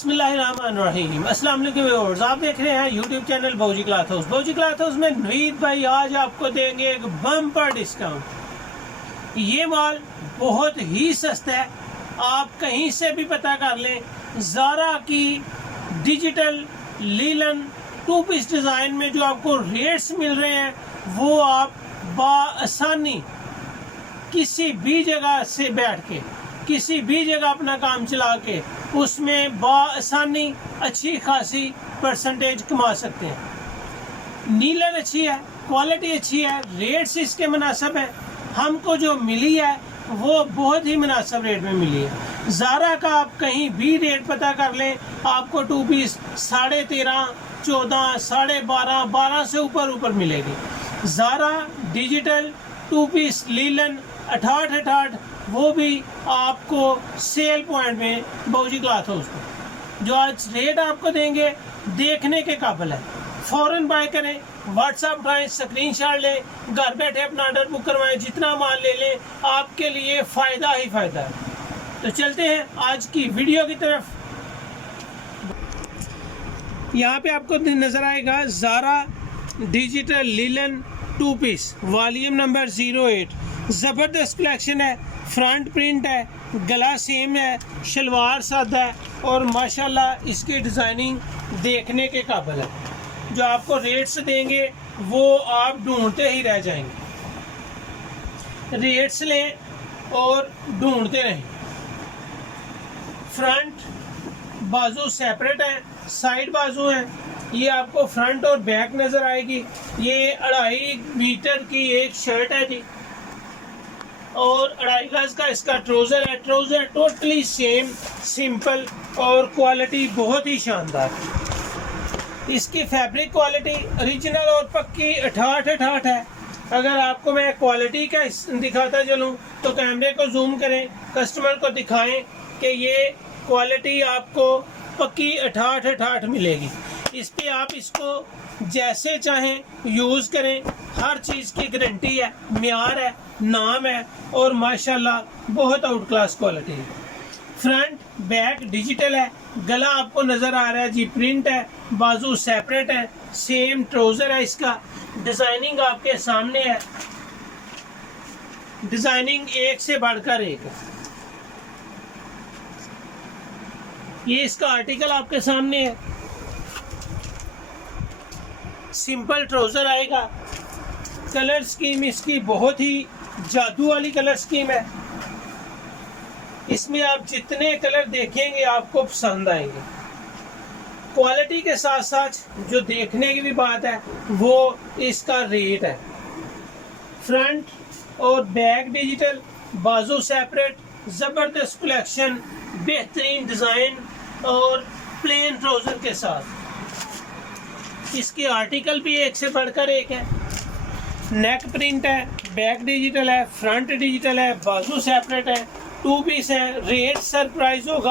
बिस्मिल्लाहिर्रहमानिर्रहीम। अस्सलाम वालेकुम व्यूअर्स, आप देख रहे हैं YouTube channel Bauji cloth house. Bauji cloth house में नवीद भाई आज आपको देंगे एक बम्पर डिस्काउंट। ये माल बहुत ही सस्ता है, आप कहीं से भी पता कर लें। ज़ारा की डिजिटल लीलन 2 पीस डिज़ाइन में जो आपको रेट्स मिल रहे हैं वो आप बाआसानी किसी भी जगह से बैठ के किसी भी जगह अपना काम चला के उसमें बाआसानी अच्छी खासी परसेंटेज कमा सकते हैं। नीलन अच्छी है, क्वालिटी अच्छी है, रेट्स इसके मुनासिब है। हमको जो मिली है वो बहुत ही मुनासिब रेट में मिली है। ज़ारा का आप कहीं भी रेट पता कर लें, आपको 2 पीस 13.5, 14, 12.5, 12 से ऊपर मिलेगी। ज़ारा डिजिटल 2 पीस लीलन 68 वो भी आपको सेल पॉइंट में बौजी क्लॉथ हाउस को जो आज रेट आपको देंगे देखने के काबिल है। फ़ौरन बाय करें, व्हाट्सएप उठाएं, स्क्रीनशॉट लें, घर बैठे अपना ऑर्डर बुक करवाएं, जितना माल ले लें आपके लिए फ़ायदा ही फ़ायदा है। तो चलते हैं आज की वीडियो की तरफ। यहाँ पे आपको नज़र आएगा Zara digital linen 2 piece volume number 08। ज़बरदस्त कलेक्शन है, फ्रंट प्रिंट है, गला सेम है, शलवार सादा है और माशाल्लाह इसकी डिज़ाइनिंग देखने के काबिल है। जो आपको रेट्स देंगे वो आप ढूंढते ही रह जाएंगे। रेट्स लें और ढूंढते रहें। फ्रंट बाजू सेपरेट है, साइड बाजू है। ये आपको फ्रंट और बैक नज़र आएगी। ये 2.5 मीटर की एक शर्ट है जी और 2.5 गज का इसका ट्राउज़र है। ट्राउज़र टोटली सेम, सिंपल और क्वालिटी बहुत ही शानदार। इसकी फैब्रिक क्वालिटी ओरिजिनल और पक्की 68 है। अगर आपको मैं क्वालिटी का दिखाता चलूँ तो कैमरे को जूम करें, कस्टमर को दिखाएं कि ये क्वालिटी आपको पक्की 68 मिलेगी। इस पे आप इसको जैसे चाहें यूज़ करें, हर चीज़ की गारंटी है, म्यार है, नाम है और माशाल्लाह बहुत आउट क्लास क्वालिटी है। फ्रंट बैक डिजिटल है, गला आपको नज़र आ रहा है जी, प्रिंट है, बाजू सेपरेट है, सेम ट्राउज़र है। इसका डिज़ाइनिंग आपके सामने है, डिज़ाइनिंग एक से बढ़कर एक है। ये इसका आर्टिकल आपके सामने है। सिंपल ट्राउज़र आएगा। कलर स्कीम इसकी बहुत ही जादू वाली कलर स्कीम है। इसमें आप जितने कलर देखेंगे आपको पसंद आएंगे। क्वालिटी के साथ साथ जो देखने की भी बात है वो इसका रेट है। फ्रंट और बैक डिजिटल, बाजू सेपरेट, ज़बरदस्त कलेक्शन, बेहतरीन डिज़ाइन और प्लेन ट्राउज़र के साथ। इसके आर्टिकल भी एक से बढ़कर एक है। नेक प्रिंट है, बैक डिजिटल है, फ्रंट डिजिटल है, बाजू सेपरेट है, 2 पीस है। रेट सरप्राइज होगा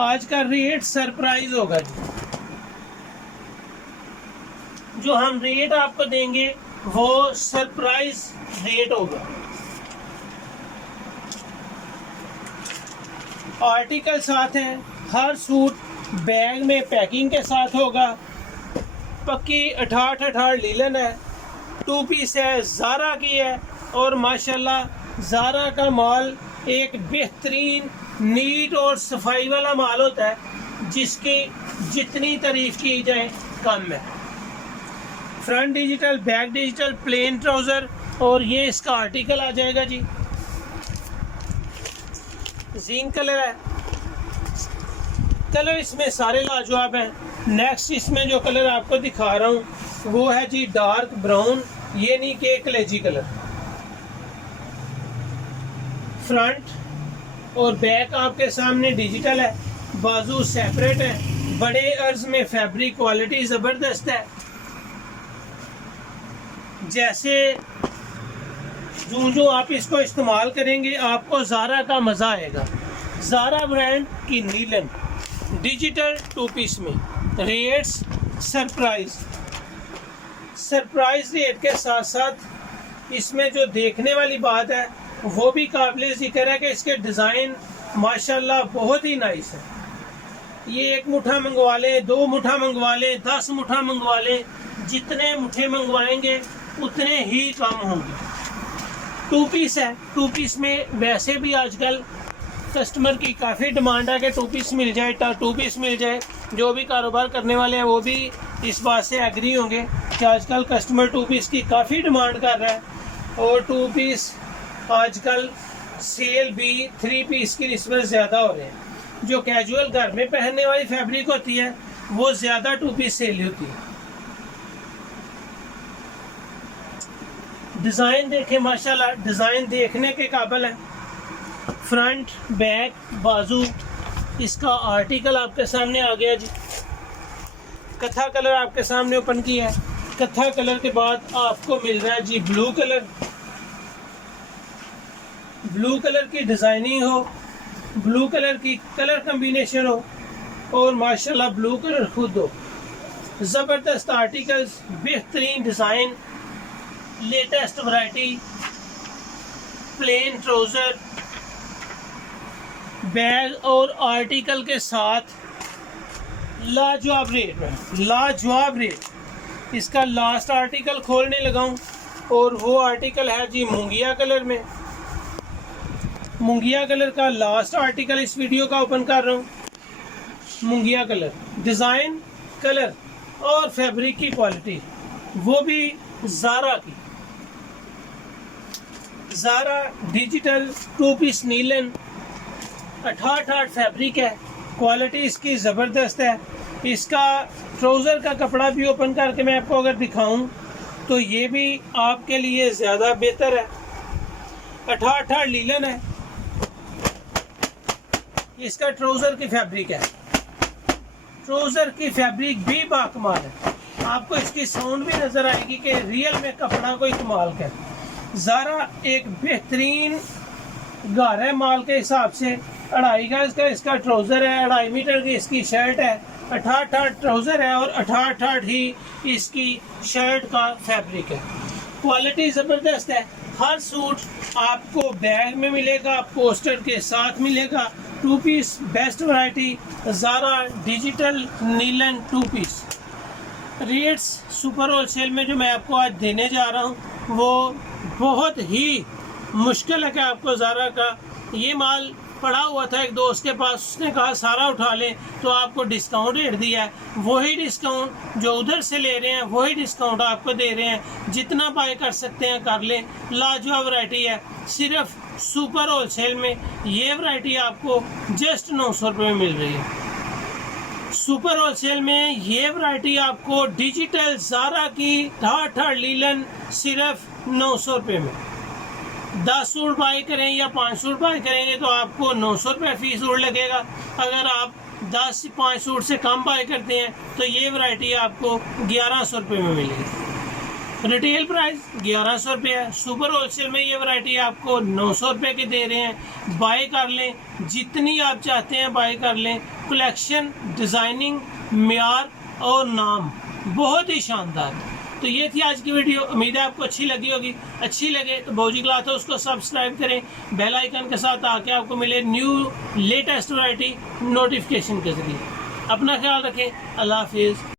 आज का रेट सरप्राइज होगा जी। जो हम रेट आपको देंगे वो सरप्राइज रेट होगा। आर्टिकल साथ है, हर सूट बैग में पैकिंग के साथ होगा। पक्की 68 लीलन है, 2 पीस है, ज़ारा की है और माशाल्लाह ज़ारा का माल एक बेहतरीन नीट और सफाई वाला माल होता है जिसकी जितनी तारीफ की जाए कम है। Front digital, back digital, plane trouser और ये इसका आर्टिकल आ जाएगा जी। जीन कलर है, कलर इसमें सारे लाजवाब हैं। नेक्स्ट इसमें जो कलर आपको दिखा रहा हूँ वो है जी डार्क ब्राउन, ये नहीं कि कलेजी कलर। फ्रंट और बैक आपके सामने डिजिटल है, बाजू सेपरेट है, बड़े अर्ज में फैब्रिक क्वालिटी ज़बरदस्त है। जैसे जो आप इसको इस्तेमाल करेंगे आपको ज़ारा का मज़ा आएगा। ज़ारा ब्रांड की नीलन डिजिटल 2 पीस में रेट्स सरप्राइज रेट के साथ साथ इसमें जो देखने वाली बात है वो भी काबिल ज़िक्र है कि इसके डिज़ाइन माशाल्लाह बहुत ही नाइस है। ये 1 मुठ्ठा मंगवा लें, 2 मुठ्ठा मंगवा लें, 10 मुठ्ठा मंगवा लें, जितने मुठ्ठे मंगवाएंगे उतने ही कम होंगे। 2 पीस है, 2 पीस में वैसे भी आजकल कस्टमर की काफ़ी डिमांड है कि 2 पीस मिल जाए, 2 पीस मिल जाए। जो भी कारोबार करने वाले हैं वो भी इस बात से एग्री होंगे कि आजकल कस्टमर 2 पीस की काफ़ी डिमांड कर रहा है और 2 पीस आजकल सेल भी 3 पीस की निस्बत ज़्यादा हो रहे हैं। जो कैजुअल घर में पहनने वाली फैब्रिक होती है वो ज़्यादा 2 पीस सेल होती है। डिज़ाइन देखें, माशाल्लाह डिज़ाइन देखने के काबिल है। फ्रंट, बैक, बाजू, इसका आर्टिकल आपके सामने आ गया जी। कथा कलर आपके सामने ओपन किया है। कथा कलर के बाद आपको मिल रहा है जी ब्लू कलर। ब्लू कलर की डिज़ाइनिंग हो, ब्लू कलर की कलर कम्बिनेशन हो और माशाल्लाह ब्लू कलर खुद हो। ज़बरदस्त आर्टिकल्स, बेहतरीन design, latest variety, plane trouser, bag और आर्टिकल के साथ लाजवाब रेट में, लाजवाब रेट। इसका लास्ट आर्टिकल खोलने लगाऊं और वो आर्टिकल है जी मूंगिया कलर में। मूंगिया कलर का लास्ट आर्टिकल इस वीडियो का ओपन कर रहा हूँ। मूंगिया कलर, डिज़ाइन, कलर और फैब्रिक की क्वालिटी वो भी ज़ारा की। ज़ारा डिजिटल 2 पीस नीलन, 88 फैब्रिक है, क्वालिटी इसकी ज़बरदस्त है। इसका ट्राउज़र का कपड़ा भी ओपन करके मैं आपको अगर दिखाऊं तो ये भी आपके लिए ज़्यादा बेहतर है। 88 लीलन है, इसका ट्राउज़र की फैब्रिक है। ट्राउज़र की फैब्रिक भी बाकमाल है। आपको इसकी साउंड भी नज़र आएगी कि रियल में कपड़ा कोई कमाल का है। ज़ारा एक बेहतरीन घर है माल के हिसाब से। 2.5 गज का इसका ट्राउज़र है, 2.5 मीटर की इसकी शर्ट है, 88 ट्राउज़र है और 88 ही इसकी शर्ट का फैब्रिक है। क्वालिटी ज़बरदस्त है। हर सूट आपको बैग में मिलेगा, पोस्टर के साथ मिलेगा। 2 piece best variety Zara digital नीलन 2 पीस। रेट्स सुपर होलसेल में जो मैं आपको आज देने जा रहा हूँ वो बहुत ही मुश्किल है कि आपको ज़ारा का ये माल पड़ा हुआ था एक दोस्त के पास, उसने कहा सारा उठा लें तो आपको डिस्काउंट रेट दिया है। वही डिस्काउंट जो उधर से ले रहे हैं वही डिस्काउंट आपको दे रहे हैं। जितना बाय कर सकते हैं कर लें। लाजवाब वैरायटी है। सिर्फ सुपर होलसेल में ये वैरायटी आपको जस्ट 900 रुपये में मिल रही है। सुपर होलसेल में ये वैरायटी आपको डिजिटल ज़ारा की 88 लीलन सिर्फ 900 रुपये में। 10 सूट बाय करें या 5 सूट बाय करेंगे तो आपको 900 रुपये फी सूट लगेगा। अगर आप 10 से 5 सूट से कम बाय करते हैं तो ये वैरायटी आपको 1100 रुपये में मिलेगी। रिटेल प्राइस 1100 रुपये है। सुपर होलसेल में ये वैरायटी आपको 900 रुपये की दे रहे हैं। बाय कर लें, जितनी आप चाहते हैं बाय कर लें। कलेक्शन, डिज़ाइनिंग, म्यार और नाम बहुत ही शानदार। तो ये थी आज की वीडियो। उम्मीद है आपको अच्छी लगी होगी। अच्छी लगे तो भौजी क्लॉथ हाउस को सब्सक्राइब करें बेल आइकन के साथ, आके आपको मिले न्यू लेटेस्ट वैरायटी नोटिफिकेशन के जरिए। अपना ख्याल रखें। अल्लाह हाफिज़।